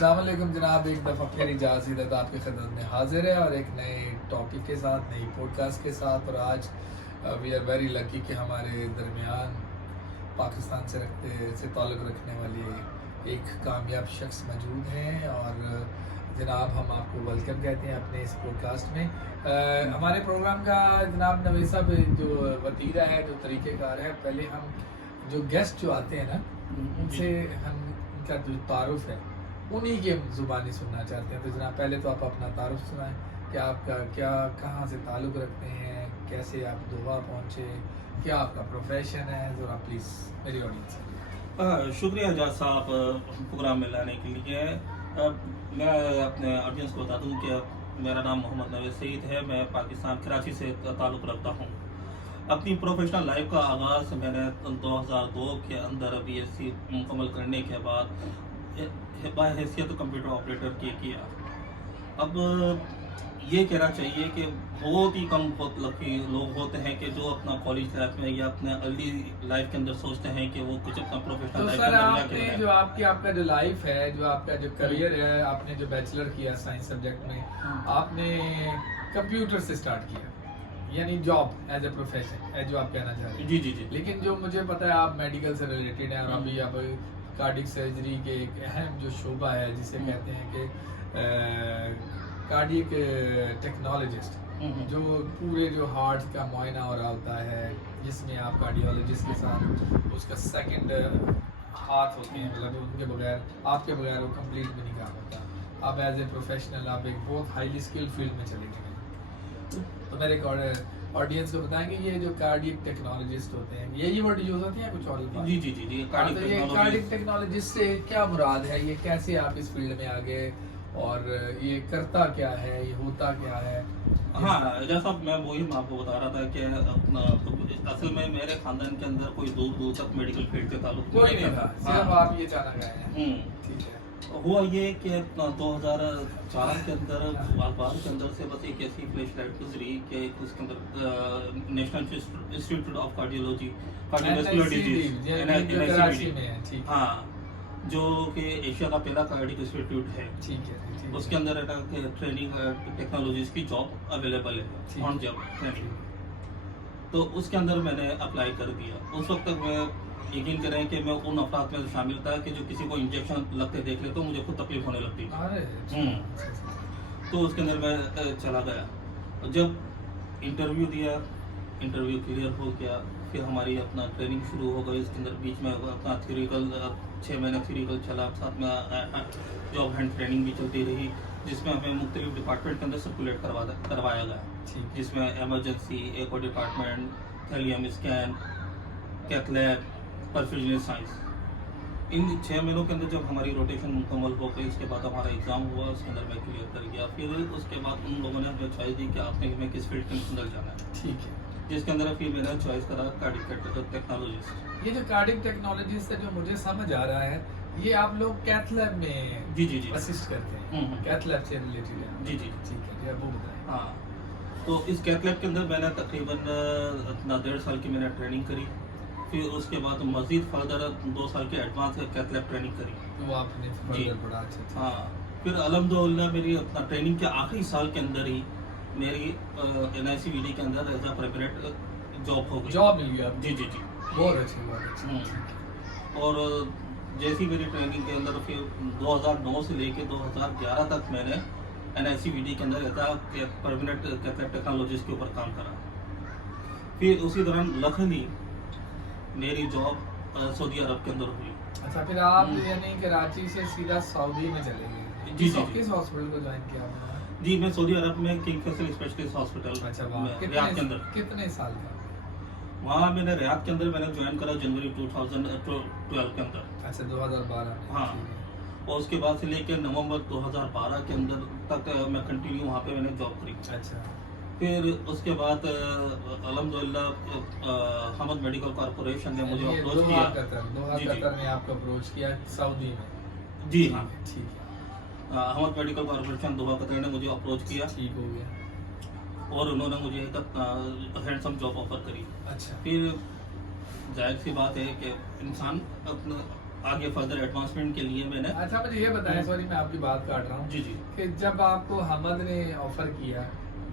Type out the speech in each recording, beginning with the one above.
अस्सलाम वालेकुम जनाब, एक दफ़ा फिर इजाज़त आपकी खिदमत में हाजिर है और एक नए टॉपिक के साथ, नई पॉडकास्ट के साथ। और आज वी आर वेरी लकी कि हमारे दरमियान पाकिस्तान से ताल्लुक़ रखने वाली एक कामयाब शख्स मौजूद हैं। और जनाब हम आपको वेलकम कहते हैं अपने इस पॉडकास्ट में। हमारे प्रोग्राम का जनाब नवीद साहब जो वतीरा है, जो तरीक़ेकार है, पहले हम जो गेस्ट जो आते हैं ना, उनसे हम उनका जो तारुफ़ है उन्हीं की हम ज़ुबानी सुनना चाहते हैं। तो जनाब पहले तो आप अपना तारुफ़ सुनाएं कि आपका क्या, कहाँ से ताल्लुक़ रखते हैं, कैसे आप दोहा पहुँचे, क्या आपका प्रोफेशन है, ज़रा प्लीज़ मेरी ऑडियंस है। शुक्रिया एजाज साहब प्रोग्राम में लाने के लिए। मैं अपने ऑडियंस को बता दूं कि मेरा नाम मोहम्मद नवीद सईद है। मैं पाकिस्तान कराची से ताल्लुक़ रखता हूं। अपनी प्रोफेशनल लाइफ का आगाज़ मैंने 2002 के अंदर BSc मुकम्मल करने के बाद हैसियत कंप्यूटर ऑपरेटर किया। अब ये कहना चाहिए कि बहुत ही कम लकी लोग होते हैं कि जो अपना कॉलेज लाइफ में या अपने अर्ली लाइफ के अंदर सोचते हैं कि वो कुछ अपना प्रोफेशनल लाइफ सर आपने जो आपका जो लाइफ है, जो आपका जो करियर है, आपने जो बैचलर किया साइंस सब्जेक्ट में, आपने कंप्यूटर से स्टार्ट किया, यानी जॉब एज ए प्रोफेशन जो आप कहना चाह रहे हैं। जी जी जी। लेकिन जो मुझे पता है आप मेडिकल से रिलेटेड हैं और अभी आप कार्डिक सर्जरी के एक अहम जो शोबा है जिसे कहते हैं कि कार्डिक टेक्नोलॉजिस्ट, जो पूरे जो हार्ट का मुआयना हो रहा होता है, जिसमें आप कार्डियोलॉजिस्ट के साथ उसका सेकंड हाथ होते हैं, मतलब उनके बगैर, आपके बगैर वो कंप्लीट भी नहीं काम होता। आप एज ए प्रोफेशनल आप एक बहुत हाईली स्किल्ड फील्ड में चले गए। तो मेरे ऑडियंस को बताएंगे ये जो कार्डिक टेक्नोलॉजिस्ट होते हैं, यही वर्ड यूज होती है कुछ और? जी जी जी जी। कार्डिक टेक्नोलॉजिस्ट से क्या मुराद है, ये कैसे आप इस फील्ड में आ गए और ये करता क्या है, ये होता क्या है? हाँ, जैसा मैं वही आपको बता रहा था कि अपना असल में मेरे खानदान के अंदर कोई दूर दूर तक मेडिकल फील्ड के ताल्लुक कोई नहीं था, सिर्फ आप ये जाना गए हैं। ठीक है। हुआ ये कि 2004 के अंदर अखबार के अंदर से बस एक ऐसी फ्लैश लाइट गुजरी कि उसके अंदर national institute of cardiology cardiovascular disease, हाँ, जो कि एशिया का पहला कार्डिक इंस्टीट्यूट है। ठीक है। उसके अंदर ट्रेनिंग टेक्नोलॉजीज की जॉब अवेलेबल है, ऑन जॉब ट्रेनिंग। तो उसके अंदर मैंने अप्लाई कर दिया। उस वक्त तक मैं यकीन करें कि मैं उन अफराद में शामिल था कि जो किसी को इंजेक्शन लगते देख ले तो मुझे खुद तकलीफ होने लगती थी। तो उसके अंदर मैं चला गया। जब इंटरव्यू दिया, इंटरव्यू क्लियर हो गया, फिर हमारी अपना ट्रेनिंग शुरू हो गई। इसके अंदर बीच में अपना थ्योरिकल 6 महीने थ्योरिकल चला, साथ में जॉब हैंड ट्रेनिंग भी चलती रही, जिसमें हमें मुख्तलिफ डिपार्टमेंट के अंदर सर्कुलेट करवाया गया, जिसमें emergency, echo department, thallium scan, cath lab, perfusion science. इन 6 महीनों के अंदर जब हमारी रोटेशन मुकम्मल हो गई, उसके बाद हमारा एग्ज़ाम हुआ, उसके अंदर मैं क्लियर कर गया। फिर उसके बाद उन लोगों ने हमें चॉइस दी कि आपने में किस फील्ड के अंदर जाना है। ठीक है। जिसके अंदर फिर मैंने चॉइस करा कार्डिक टेक्नोलॉजिस्ट। ये जो कार्डिक टेक्नोलॉजिस्ट है, जो मुझे समझ आ रहा है, ये आप लोग कैथ लैब में जी जी जी असिस्ट करते हैं, कैथ लैब से रिलेटेड है? जी जी। ठीक है जी, अब वो बताएं। हाँ, तो इस कैथ लैब के अंदर मैंने तकरीबन अपना 1.5 साल की मैंने ट्रेनिंग करी। फिर उसके बाद मज़ीद फर्दर 2 साल की एडवांस कैथ लैब ट्रेनिंग करी। तो आपने फर्दर पढ़ा? अच्छा। हाँ, फिर अल्हम्दुलिल्लाह मेरी अपना ट्रेनिंग के आखिरी साल के अंदर ही मेरी NICVD के अंदर एज अ परमानेंट जॉब हो गई। जॉब मिल गया? जी जी जी। बहुत अच्छी। और जैसी मेरी ट्रेनिंग के अंदर फिर 2009 से लेके 2011 तक मैंने NICVD के अंदर as a permanent cath lab technologist के ऊपर काम करा। फिर उसी दौरान लखनऊ मेरी जॉब सऊदी अरब के अंदर हुई। अच्छा, फिर आप यानी कराची से सीधा सऊदी में चले गए? जी जी। किस हॉस्पिटल को ज्वाइन किया आपने? जी, मैं सऊदी अरब में किंग फैसल स्पेशलिस्ट हॉस्पिटल। अच्छा, रियाद के अंदर। कितने साल का? वहाँ मैंने रियाद के अंदर मैंने ज्वाइन करा जनवरी 2012 के अंदर। अच्छा, 2012 में। हाँ, और उसके बाद से लेकर नवंबर 2012 के अंदर तक मैं कंटिन्यू वहाँ पे मैंने जॉब करी। अच्छा। फिर उसके बाद अल्हम्दुलिल्लाह हमद मेडिकल कॉर्पोरेशन ने मुझे अप्रोच किया। कतर ने आपको अप्रोच किया सऊदी में? जी हाँ, ठीक है। हमद मेडिकल कॉर्पोरेशन दोहा कतर ने मुझे अप्रोच किया। ठीक हो गया। और उन्होंने मुझे एक हैंडसम जॉब ऑफर करी। अच्छा। फिर जाहिर सी बात है कि इंसान अपना आगे फर्दर एडवांसमेंट के लिए मैंने। अच्छा मुझे ये बताएं, सॉरी मैं आपकी बात काट रहा हूँ जी जी कि जब आपको हमद ने ऑफर किया,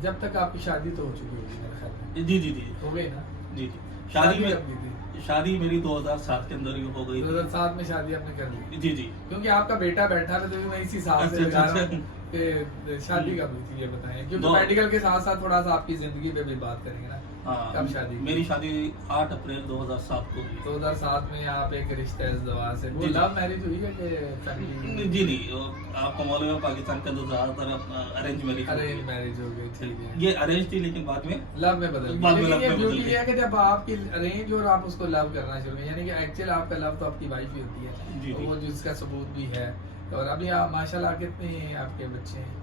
जब तक आपकी शादी तो हो चुकी होगी मेरे ख्याल में? जी जी जी हो गई ना? जी जी शादी में कब की थी? शादी मेरी 2007 के अंदर ही हो गई थी। 2007 में शादी आपने कर ली? जी जी क्योंकि आपका बेटा बैठा है तो मैं इसी हिसाब से अच्छा, लगा रहा अच्छा, हूँ कि शादी कब हुई थी ये बताएं, क्योंकि दो- मेडिकल के साथ साथ थोड़ा सा आपकी जिंदगी पे भी बात करेंगे ना। हाँ कब शादी की? मेरी शादी 8 अप्रैल 2007 को हुई। 2007 में आप एक रिश्ते इज़्दवाज से, वो जी, जी। लव मैरिज हुई है कि फैमिली? जी नहीं आपको मालूम है पाकिस्तान के अंदर ज्यादातर अरेंज मैरिज अरेंज मैरिज हो गई, ठीक है। ये अरेंज थी लेकिन बाद में लव में बदल बाद गई। में लेकिन लव ये में ब्यूटी बदल ये है कि जब आपकी अरेंज और आप उसको लव करना शुरू करें, यानी कि एक्चुअल आपका लव तो आपकी वाइफ ही होती है, जी, तो जी। वो जिसका सबूत भी है। और अभी आप माशाल्लाह कितने आपके बच्चे हैं?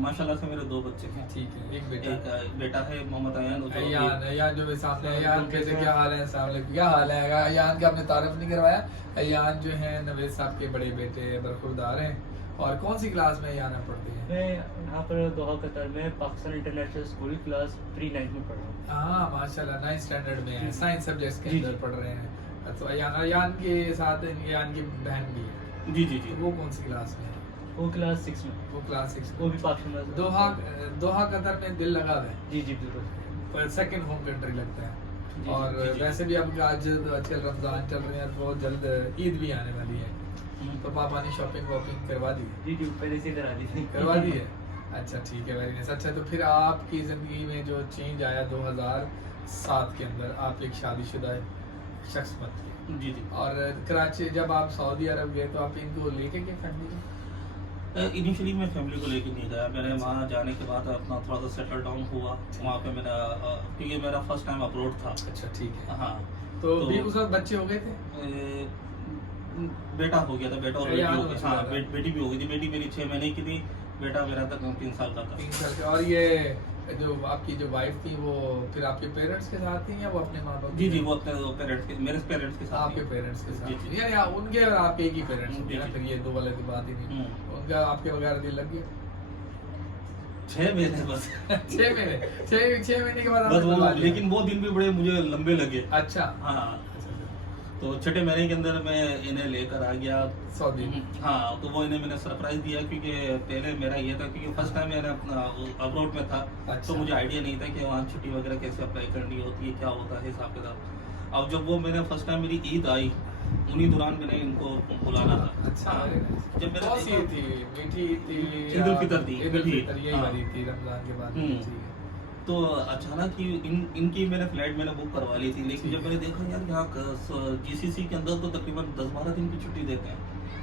माशाल्लाह से मेरे 2 बच्चे हैं। ठीक है, एक बेटा एक बेटा है मोहम्मद अयान और जो अयान। अयान जो मेरे सामने, अयान कैसे, क्या हाल है? अस्सलाम वालेकुम, क्या हाल है? अयान का आपने तारीफ नहीं करवाया। अयान जो है नवेद साहब के बड़े बेटे बरखुरदार हैं। और कौन सी क्लास में अयान आप पढ़ते हैं? मैं यहाँ पर दोहा कतर में पाकिस्तान इंटरनेशनल स्कूल क्लास प्री-9 में पढ़ रहा हूँ। हाँ माशाल्लाह 9th स्टैंडर्ड में है, साइंस सब्जेक्ट्स के जी, अंदर जी। पढ़ रहे हैं। तो अयान के साथ अयान की बहन भी है, जी जी जी तो वो कौन सी क्लास में है? वो क्लास 6 में, वो क्लास 6 वो भी पाकिस्तान में। दोहा कतर में दिल लगा हुआ है, जी जी बिल्कुल। पर सेकंड होम कंट्री लगता है। जी, और जी, जी। वैसे भी अब आज आजकल रमजान चल रहे हैं, बहुत जल्द ईद भी आने वाली है, तो पापा ने शॉपिंग वॉपिंग करवा दी? जी जी पहले से करा दी थी। करवा दी है? अच्छा ठीक है, वेरी नाइस। अच्छा तो फिर आपकी ज़िंदगी में जो चेंज आया 2007 के अंदर, आप एक शादीशुदा शख्स बन गए, जी जी और कराची जब आप सऊदी अरब गए तो आप इनको लेके गए फैमिली को? इनिशियली मैं फैमिली को लेकर नहीं गया। मैंने वहाँ जाने के बाद अपना थोड़ा सा सेटल डाउन हुआ वहाँ पे मेरा क्योंकि मेरा फर्स्ट टाइम अब्रोड था। अच्छा ठीक है। हाँ तो भी उस वक्त बच्चे हो गए थे? ए, बेटा हो गया था, बेटा और बेटी याद हो हो गई। चुका हाँ था। बेटी भी हो गई थी। बेटी मेरी 6 महीने की थी, बेटा मेरा तक 3 साल का था। 3 साल के। और ये जो आपकी जो वाइफ थी वो फिर आपके पेरेंट्स के साथ थी या वो अपने माँ बाप? जी जी वो अपने पेरेंट्स के, मेरे पेरेंट्स के साथ आपके थी। पेरेंट्स के जी, साथ जी। यानी उनके और आपके एक ही पेरेंट्स जी, होंगे ना, जी। फिर ये दो वाले की बात ही नहीं। हम्म। उनका आपके बगैर दिल लग गया? 6 महीने बस 6 महीने, 6 महीने के बाद बस आपने वो, करवा लिया? लेकिन वो दिन भी बड़े मुझे लंबे लगे। अच्छा हाँ अच्छा, तो 6ठे महीने के अंदर मैं इन्हें लेकर आ गया सऊदी। हाँ तो वो इन्हें मैंने सरप्राइज दिया क्योंकि पहले मेरा ये था क्योंकि फर्स्ट टाइम मैंने अपना अब्रॉड में था। अच्छा। तो मुझे आइडिया नहीं था कि वहाँ छुट्टी वगैरह कैसे अप्लाई करनी होती है, क्या होता है हिसाब किताब। अब जब वो मैंने फर्स्ट टाइम मेरी ईद आई उन्हीं दौरान मैंने इनको बुलाना था। अच्छा हाँ। very nice। जब मेरा कौन सी ईद थी? मीठी ईद थी? ईद उल फितर थी। ईद उल फितर यही हाँ। वाली थी रमजान के बाद। हम्म। ठीक है। तो अचानक ही इनकी मैंने फ्लाइट मैंने बुक करवा ली थी, लेकिन जब मैंने देखा यार यहाँ जीसीसी के अंदर तो तकरीबन 10-12 दिन की छुट्टी देते हैं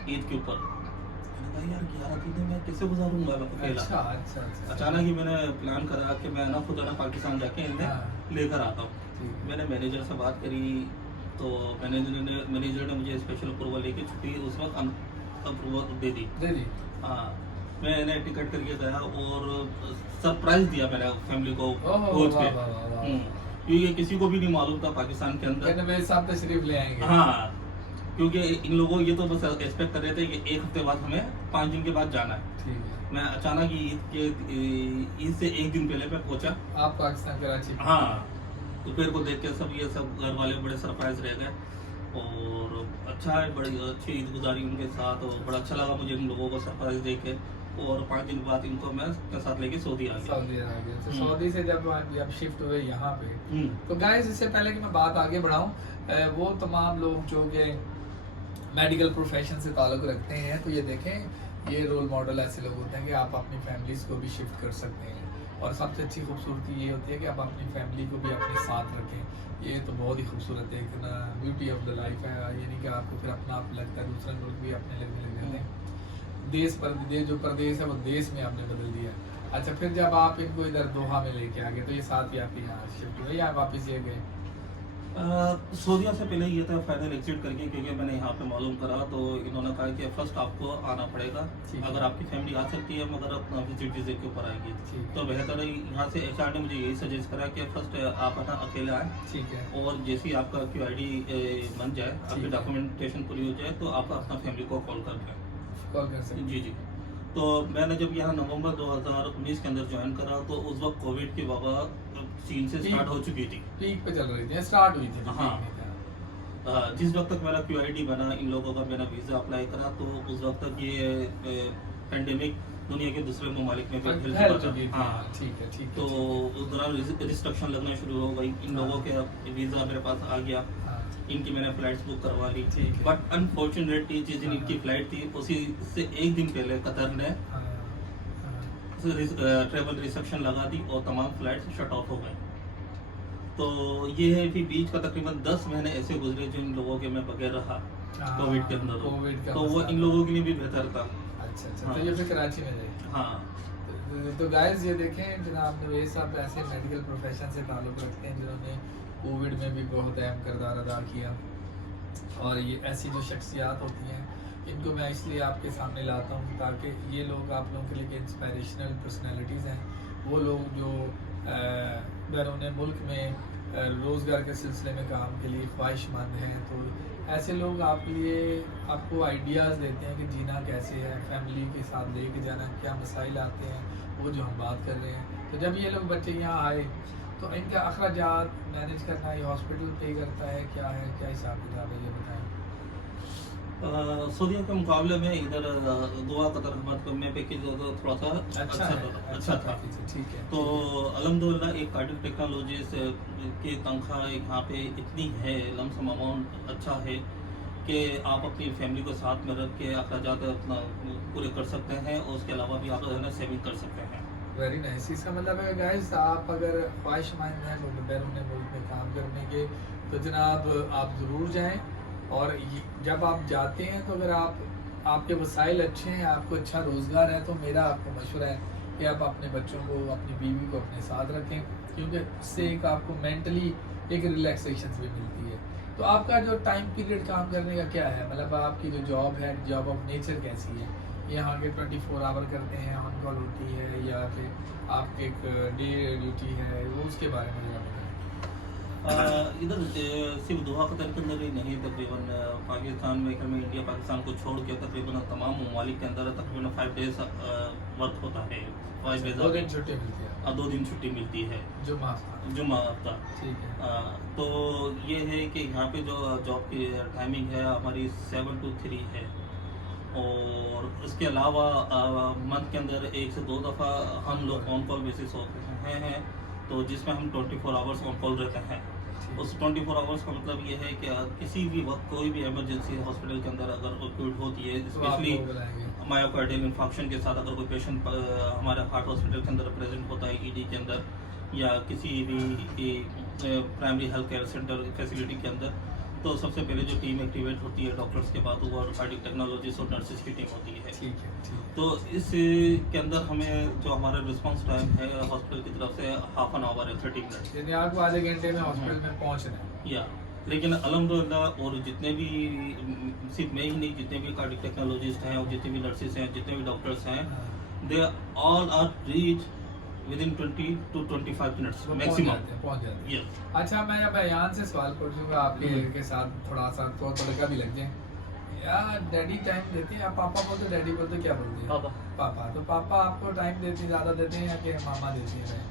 ईद के ऊपर। मैंने कहा यार 11 दिन मैं कैसे गुजारूंगा मैं अकेला। अच्छा अच्छा अच्छा। अचानक ही मैंने प्लान करा कि मैं ना खुद ना पाकिस्तान जाके इन्हें हाँ। लेकर आता हूँ। ठीक है। मैंने मैनेजर से बात करी तो मैनेजर ने मुझे स्पेशल अप्रूवल लेके छुट्टी उस वक्त अप्रूवल दे दी। दे दी? हाँ मैं इन्हें टिकट करके गया और सरप्राइज दिया मैंने फैमिली को ओहो, पहुंच वाह, के। वाह, वाह, वाह। क्योंकि किसी को भी नहीं मालूम था पाकिस्तान के अंदर। कहने मेरे साथ तशरीफ ले आएंगे। हाँ क्योंकि इन लोगों ये तो बस एक्सपेक्ट कर रहे थे कि 1 हफ्ते बाद हमें 5 दिन के बाद जाना है। ठीक है। मैं अचानक ही ईद से 1 दिन पहले मैं पहुंचा। आप पाकिस्तान कराची? हाँ दोपहर को देख के ये सब घर वाले बड़े सरप्राइज रह गए और अच्छा है, बड़ी अच्छी ईद गुजारी उनके साथ और बड़ा अच्छा लगा मुझे इन लोगों को सरप्राइज दे के। और 5 दिन बाद इनको मैं अपने साथ लेके सऊदी आ गया। सऊदी अरब। तो हम्म। सऊदी से जब शिफ्ट हुए यहाँ पे, हम्म, तो गाइस इससे पहले कि मैं बात आगे बढ़ाऊं, वो तमाम लोग जो कि मेडिकल प्रोफेशन से ताल्लुक़ रखते हैं, तो ये देखें ये रोल मॉडल ऐसे लोग होते हैं कि आप अपनी फैमिलीज़ को भी शिफ्ट कर सकते हैं। और सबसे अच्छी खूबसूरती ये होती है कि आप अपनी फैमिली को भी अपने साथ रखें। ये तो बहुत ही खूबसूरत है, इतना ब्यूटी ऑफ द लाइफ है। यानी कि आपको फिर अपना आप लगता है, दूसरे लोग भी अपने लगने लग जाते हैं। देश परदेश जो प्रदेश है वो देश में आपने बदल दिया। अच्छा फिर जब आप इनको इधर दोहा में लेके आ गए तो ये साथ ही आपके यहाँ शिफ्ट हुए या वापस ये गए? सऊदीया से पहले ये था फाइनल एग्जिट करके, क्योंकि मैंने यहाँ पे मालूम करा तो इन्होंने कहा कि फर्स्ट आपको आना पड़ेगा। ठीक है। अगर आपकी फैमिली आ सकती है मगर अपना विजिट वीजे के ऊपर आएगी ठीक तो बेहतर है। यहाँ से एचआर ने मुझे यही सजेस्ट करा कि फर्स्ट आप ना अकेले आए ठीक है। और जैसे ही आपका QID बन जाए, आपकी है। डॉक्यूमेंटेशन पूरी हो जाए तो आप अपना फैमिली को कॉल करके कॉल कर सकते जी जी। तो मैंने जब यहाँ नवंबर 2019 के अंदर ज्वाइन करा तो उस वक्त कोविड की वबा चीन से स्टार्ट हो चुकी थी। पीक पे चल रही थी, स्टार्ट हुई थी। हाँ। जिस वक्त तक मेरा QID बना, इन लोगों का मैंने वीज़ा अप्लाई करा, तो उस वक्त तक ये पेंडेमिक दुनिया के दूसरे ममालिक में भी फैल फैल चुका चुकी थी। था। हाँ, ठीक है, ठीक है, तो ठीक उस दौरान रिस्ट्रिक्शन लगना शुरू हो गई, इन लोगों के वीज़ा मेरे पास आ गया, है। हाँ, इनकी मैंने फ्लाइट्स बुक करवा ली। ठीक है। बट अनफॉर्चुनेटली जिस दिन इनकी फ्लाइट थी, उसी से एक दिन पहले कतर ने हाँ, हाँ, ट्रेवल रिस्ट्रिक्शन लगा दी और तमाम फ्लाइट्स शट ऑफ हो गए। तो ये है कि बीच का तकरीबन 10 महीने ऐसे गुजरे जो इन लोगों के मैं बगैर रहा हाँ, कोविड के अंदर, कोविड का तो वो मसला इन था। लोगों के लिए भी बेहतर था। अच्छा अच्छा, हाँ। तो ये फिर कराची में रहे। हाँ, तो गाइस ये देखें, जनाब नवेद साहब ऐसे मेडिकल प्रोफेशन से ताल्लुक़ रखते हैं जिन्होंने कोविड में भी बहुत अहम किरदार अदा किया, और ये ऐसी जो शख्सियात होती हैं इनको मैं इसलिए आपके सामने लाता हूँ ताकि ये लोग आप लोगों के लिए इंस्पायरेशनल पर्सनैलिटीज़ हैं। वो लोग जो बैरून मुल्क में रोज़गार के सिलसिले में काम के लिए ख्वाहिशमंद हैं, तो ऐसे लोग आपके लिए आपको आइडियाज़ देते हैं कि जीना कैसे है, फैमिली के साथ लेके जाना, क्या मसाइल आते हैं, वो जो हम बात कर रहे हैं। तो जब ये लोग बच्चे यहाँ आए तो इनका अखराजात मैनेज करना, ये हॉस्पिटल पे करता है, क्या है, क्या हिसाब किताब है, ये बताएं। सऊदीया के मुकाबले में इधर दुआ कतर अहमद में पैकेज थोड़ा सा अच्छा है, अच्छा था। पैकेज है, ठीक है। तो अल्हम्दुलिल्लाह एक कार्डियक टेक्नोलॉजिस्ट की तनख्वाह यहाँ पे इतनी है, लमसम अमाउंट अच्छा है कि आप अपनी फैमिली को साथ में रख के अखराजात अपना पूरे कर सकते हैं, और उसके अलावा भी आप जो है ना सेविंग कर सकते हैं। Very nice. इसका मतलब है गाइस, आप अगर ख्वाहिशमंद हैं तो बैरून मुल्क में काम करने के, तो जनाब आप ज़रूर जाएं। और जब आप जाते हैं तो अगर आपके वसाइल अच्छे हैं, आपको अच्छा रोज़गार है, तो मेरा आपको मशवरा है कि आप अपने बच्चों को, अपनी बीवी को अपने साथ रखें, क्योंकि इससे एक आपको मेंटली एक रिलैक्सेशन भी मिलती है। तो आपका जो टाइम पीरियड काम करने का क्या है, मतलब आपकी जो जॉब है, जॉब ऑफ नेचर कैसी है? यहाँ के 24 आवर करते हैं, ऑन कॉल होती है, या फिर आपके एक डे ड्यूटी है, वो उसके बारे में जरा बताएं। इधर सिर्फ दोहा कतर के अंदर ही नहीं, तकरीबन पाकिस्तान में, इंडिया पाकिस्तान को छोड़ के तकरीबन तमाम ममालिक के अंदर तकरीबन 5 डेज वर्क होता है। 5 डेज 2 दिन छुट्टी मिलती है, 2 दिन छुट्टी मिलती है, जुम्मा। जुम्मा हफ्ता। ठीक है। तो ये है कि यहाँ पे जो जॉब की टाइमिंग है हमारी 7 to 3 है, और उसके अलावा मंथ के अंदर 1 से 2 दफ़ा हम लोग ऑन कॉल बेसिस होते हैं, तो जिसमें हम 24 आवर्स ऑन कॉल रहते हैं। उस 24 आवर्स का मतलब ये है कि किसी भी वक्त कोई भी इमरजेंसी हॉस्पिटल के अंदर अगर ओक्यूट होती है, तो आप स्पेशली लोग बुलाएंगे। मायोकार्डियल इन्फेक्शन के साथ अगर कोई पेशेंट हमारे हार्ट हॉस्पिटल के अंदर प्रेजेंट होता है, ED के अंदर, या किसी भी primary health care centre facility के अंदर, तो सबसे पहले जो टीम एक्टिवेट होती है डॉक्टर्स के बाद, वो कार्डियक टेक्नोलॉजिस्ट और नर्सेज की टीम होती है। ठीक है, ठीक है। तो इस के अंदर हमें जो हमारा रिस्पांस टाइम है हॉस्पिटल की तरफ से हाफ एन आवर है, 30 मिनट, यानी आपको आधे घंटे में हॉस्पिटल में पहुंचना है। या। लेकिन अल्हम्दुलिल्लाह, और जितने भी, सिर्फ मैं ही नहीं, जितने भी कार्डियक टेक्नोलॉजिस्ट हैं और जितने भी नर्सेज हैं, जितने भी डॉक्टर्स हैं, they all are reach within 20 to 25 minutes वो मैक्सिमम। पहुंच जाते हैं। यस। अच्छा, मैं अब बयान से सवाल पूछूंगा आपके के साथ, थोड़ा सा तो तड़का भी लग जाए। यार डैडी टाइम देते हैं, आप पापा बोलते, डैडी बोलते, क्या बोलते हैं? पापा। पापा। तो पापा आपको टाइम देते, ज़्यादा देते हैं या कि मामा देती हैं?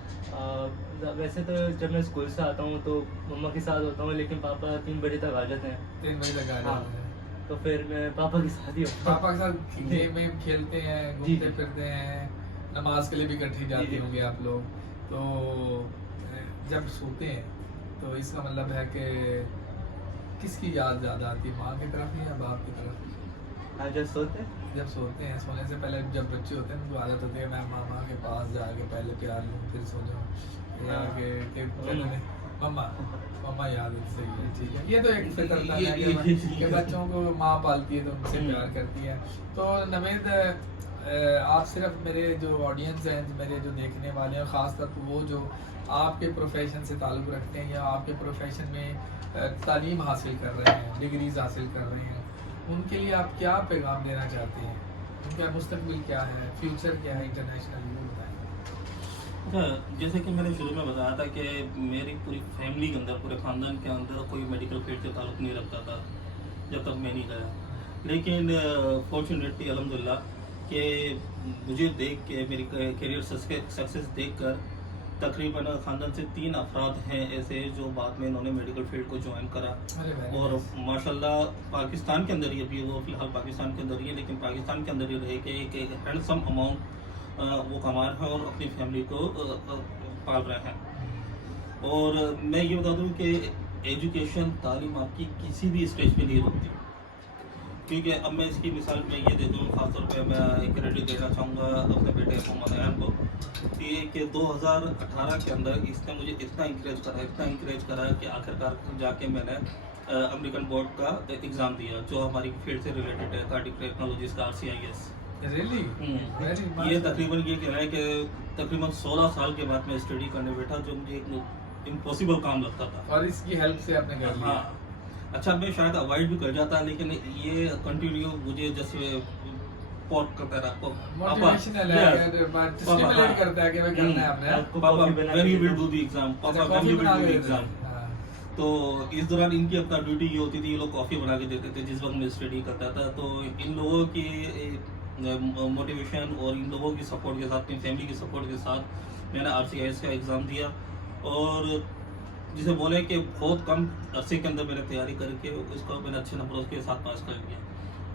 वैसे तो जब मैं स्कूल से आता हूँ तो मम्मा के साथ होता हूँ, लेकिन पापा 3 बजे तक आ जाते हैं। 3 बजे तक आ हाँ। जाते हैं। तो फिर मैं पापा के साथ ही होता हूँ। पापा के साथ गेम वेम खेलते हैं, जी, घूमते जी। फिरते हैं, नमाज के लिए भी इकट्ठे जाते जी। होंगे आप लोग। तो जब सोते हैं तो इसका मतलब है कि किसकी याद ज़्यादा आती है, माँ की तरफ या बाप की तरफ? हाँ, जब सोते हैं। जब सोते हैं, सोने से पहले जब बच्चे होते हैं तो आदत होती है मैं मामा के पास जाके पहले प्यार लूँ फिर सो जाऊँ, या कि मम्मा मम्मा याद है। सही है, ठीक है। ये तो एक फितरत है कि बच्चों को माँ पालती है तो उनसे प्यार करती है। तो नवेद, आप सिर्फ मेरे जो ऑडियंस हैं, मेरे जो देखने वाले हैं, ख़ासतौर पर वो जो आपके प्रोफेशन से ताल्लुक़ रखते हैं या आपके प्रोफेशन में तालीम हासिल कर रहे हैं, डिग्रीज हासिल कर रहे हैं, उनके लिए आप क्या पैगाम देना चाहते हैं? उनका मुस्तकबिल क्या है, फ्यूचर क्या है इंटरनेशनल, वो बताएं। अच्छा, जैसे कि मैंने शुरू में बताया था कि मेरी पूरी फैमिली के अंदर, पूरे ख़ानदान के अंदर कोई मेडिकल फील्ड से ताल्लुक़ नहीं रखता था जब तक मैं नहीं गया। लेकिन फॉर्चुनेटली अल्हम्दुलिल्लाह कि मुझे देख के, मेरी करियर सक्सेस देख कर तकरीबन खानदान से 3 अफराद हैं ऐसे जो बाद में इन्होंने मेडिकल फील्ड को ज्वाइन करा। अरे very और nice. माशाल्लाह पाकिस्तान के अंदर ही, अभी वो फिलहाल पाकिस्तान के अंदर ही है, लेकिन पाकिस्तान के अंदर ही रह के एक हैंडसम अमाउंट वो कमा रहे हैं और अपनी फैमिली को पाल रहे हैं। और मैं ये बता दूं कि एजुकेशन, तालीम आपकी किसी भी स्टेज पे नहीं रुकती। ठीक है, अब मैं इसकी मिसाल में ये दे दूँ, खासतौर पे मैं एक क्रेडिट देना चाहूँगा अपने बेटे मोहम्मद अयान को कि 2018 के अंदर इसने मुझे इतना इंकरेज करा कि आखिरकार जाके मैंने अमेरिकन बोर्ड का एग्ज़ाम दिया जो हमारी फील्ड से रिलेटेड है, कार्डियक टेक्नोलॉजीज का RCIS। Really? Very much. ये तकरीबन ये कह रहा है कि तकरीबन 16 साल के बाद मैं स्टडी करने बैठा, जो मुझे एक इम्पॉसिबल काम लगता था। और इसकी हेल्प से आपने कर लिया। हाँ, अच्छा मैं शायद अवॉइड भी कर जाता, लेकिन ये कंटिन्यू मुझे जैसे पॉट करता रहा। मोटिवेशनल है, बट स्टिमुलेट करता है कि भाई करना है आपने। आपको पापा कॉफी बना व्हेन के यू विल देना। डू द एग्जाम, पापा अच्छा, व्हेन कॉफी यू विल बना डू द के देते एग्जाम। हैं। हाँ। तो इस दौरान इनकी अपना ड्यूटी ये होती थी, ये लोग कॉफ़ी बना के देते थे जिस वक्त मैं स्टडी करता था। तो इन लोगों की मोटिवेशन और इन लोगों की सपोर्ट के साथ, अपनी फैमिली की सपोर्ट के साथ मैंने RCIS का एग्ज़ाम दिया। और जिसे बोले कि बहुत कम अरसे के अंदर मैंने तैयारी करके उसको मैंने अच्छे नंबरों के साथ पास कर लिया।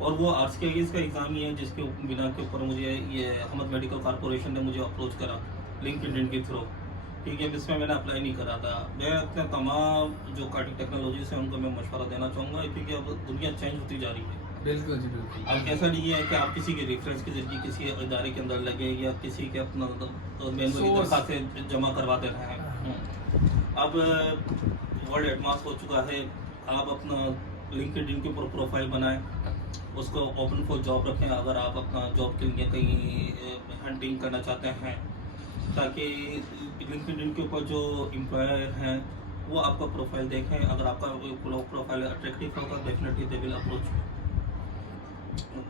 और वो RCIS का एग्ज़ाम ही है जिसके बिना के ऊपर मुझे ये अहमद मेडिकल कॉरपोरेशन ने मुझे अप्रोच करा लिंक्डइन के थ्रू। ठीक है, जिसमें मैंने अप्लाई नहीं करा था। मैं अपने तमाम जो कार्डियक टेक्नोलॉजीज हैं उनको मैं मशवरा देना चाहूँगा, क्योंकि अब दुनिया चेंज होती जा रही है। बिल्कुल जी, बिल्कुल। अब ऐसा नहीं है कि आप किसी के रेफरेंस के जरिए किसी इदारे के अंदर लगे या किसी के अपना मैनुअली Source. दरखास्तें जमा करवाते रहे हैं। अब वर्ल्ड एडवांस हो चुका है। आप अपना लिंक्डइन के ऊपर प्रोफाइल बनाएं, उसको ओपन फॉर जॉब रखें अगर आप अपना जॉब के लिए कहीं हंटिंग करना चाहते हैं, ताकि लिंक्डइन के ऊपर जो एम्प्लॉयर हैं वो आपका प्रोफाइल देखें। अगर आपका प्रोफाइल अट्रैक्टिव होगा, डेफिनेटली दे विल अप्रोच।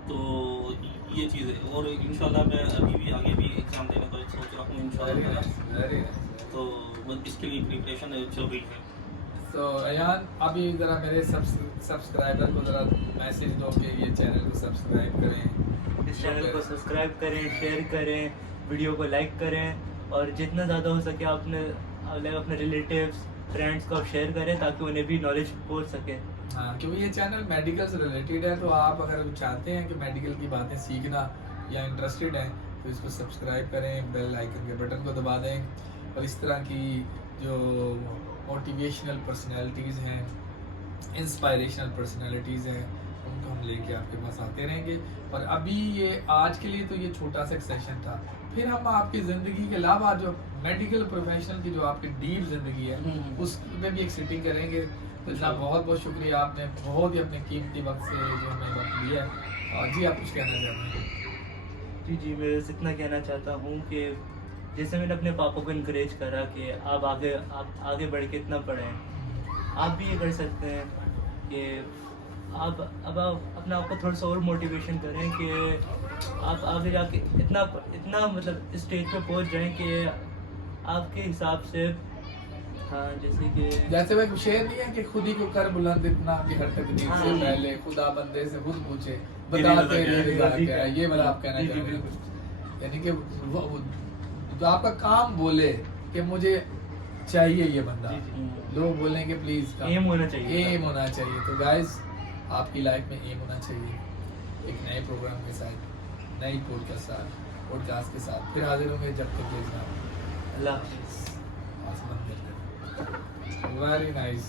तो ये चीज़ है। और इंशाल्लाह मैं अभी भी आगे भी एग्ज़ाम देने का सोच रहा हूँ वेरी इंशाल्लाह। Nice, very nice. तो बस इसके लिए प्रिपरेशन चल रही है। तो अयान, अभी ज़रा मेरे सब्सक्राइबर को ज़रा मैसेज दो कि ये चैनल को सब्सक्राइब करें, इस चैनल को सब्सक्राइब करें, शेयर करें, वीडियो को लाइक करें, और जितना ज़्यादा हो सके अपने रिलेटिव्स, फ्रेंड्स को आप शेयर करें ताकि उन्हें भी नॉलेज पहुंच सके। हाँ, क्योंकि ये चैनल मेडिकल से रिलेटेड है। तो आप अगर चाहते हैं कि मेडिकल की बातें सीखना या इंटरेस्टेड हैं तो इसको सब्सक्राइब करें, बेल आइकन के बटन को दबा दें। और इस तरह की जो मोटिवेशनल पर्सनैलिटीज़ हैं, इंस्पायरेशनल पर्सनैलिटीज़ हैं, उनको हम लेके आपके पास आते रहेंगे। और अभी ये आज के लिए तो ये छोटा सा एक सेशन था। फिर हम आपकी ज़िंदगी के अलावा जो मेडिकल प्रोफेशनल की जो आपकी डीप ज़िंदगी है उस पे भी एक सिटिंग करेंगे। तो जनाब बहुत बहुत शुक्रिया, आपने बहुत ही अपने कीमती वक्त से जो हमें वक्त दिया है। और जी, आप कुछ कहना चाहते हैं? जी, मैं बस इतना कहना चाहता हूँ कि जैसे मैंने अपने पापा को इनकरेज करा कि आप आगे बढ़ के इतना पढ़ें, आप भी ये कर सकते हैं कि आप अपना आपको थोड़ा सा और मोटिवेशन करें कि आप आगे जाके इतना मतलब स्टेज पे पहुंच जाएं कि आपके हिसाब से, हाँ, जैसे वह शेर नहीं है कि खुद ही को कर बुलंद इतना कि हर तकदीर से हाँ। पहले खुदा बंदे से खुद पूछे तेरी बता रज़ा तेरी क्या रज़ा है? क्या है। ये वाला आप कहना जी, चाह रहे हैं? बिल्कुल। यानी कि जो आपका काम बोले कि मुझे चाहिए ये बंदा, जी, जी। लोग बोलें कि प्लीज एम होना चाहिए। एम होना चाहिए। तो गाइस, आपकी लाइफ में एम होना चाहिए। एक नए प्रोग्राम के साथ, नई पॉडकास्ट के साथ फिर हाजिर होंगे। जब तक ये अल्लाह हाफिज़। Very nice.